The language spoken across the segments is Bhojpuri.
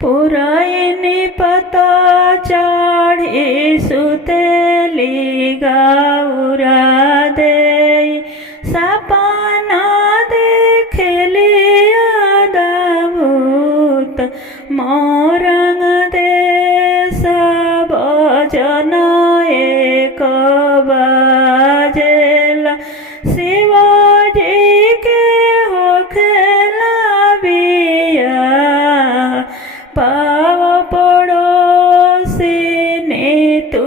पुरायनी पता चढ़ी सुतेली गौरा दे सपना देखली अद्भुत मोरंग दे सब जन एक बाजेला शिवजी के होखेला बिया पाव पड़ोसी ने तू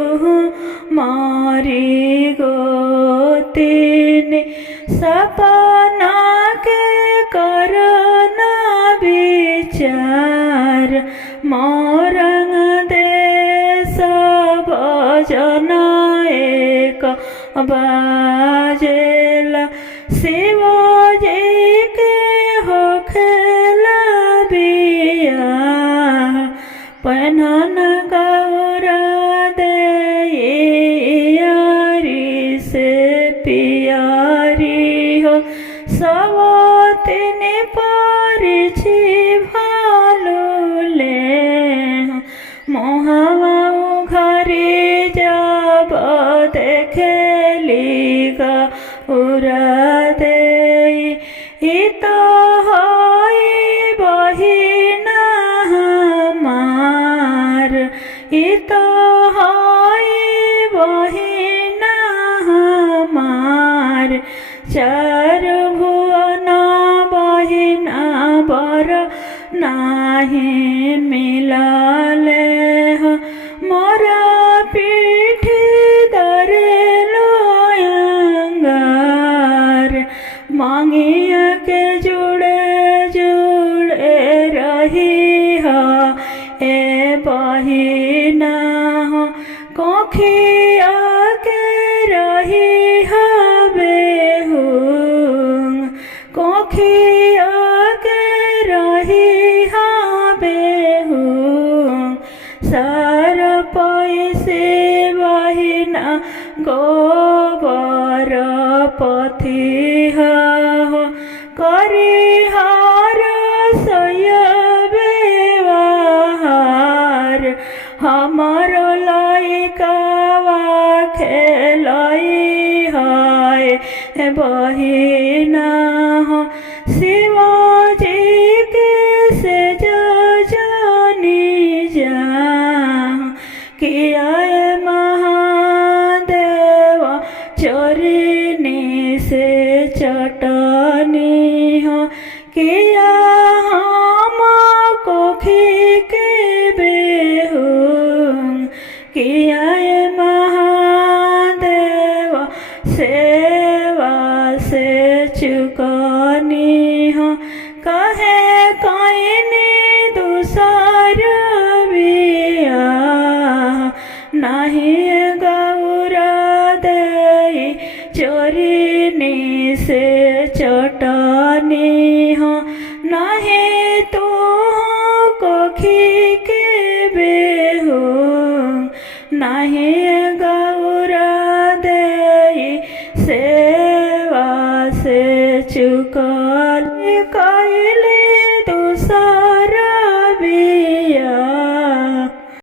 मारी गोतीनी सपना के करना विचार मोरंग दे सब जन एक बाजेला शिवजी के होखेला बिया पहनन गौरा दे यारी से पियारी हो सवतिनी परिछि भालो ले मोहवा घरे जब देखली गौरा दे तो होई बहिना हमार तो होई बहिना हमार चार भुवन बहिना बर नाही मिलाले हो मोरा पीठी दरेलो अंगार मांगिया के जुड़े जुड़े रही हो ए बहिना हो कोखिया के रही हो बेहुंग कोखिया के रही हो बेहुंग सार पैसे बहिना गोबर पथी हो करी हार सय व्यवहार हमर लइकावा खेलई है बहिना हो शिवजी के से जानी जा किया महादेव चोरिनी से चटनी हो किया हम कोखी के बेहुंग किया महादेव सेवा से चुकानी हो कहे कईनी दूसर बिया नहीं गौरा दे चोरिनी से चटनी हो नहीं तू कोखी के बेहुंग नहीं गौरा दे सेवा से चुकाली कई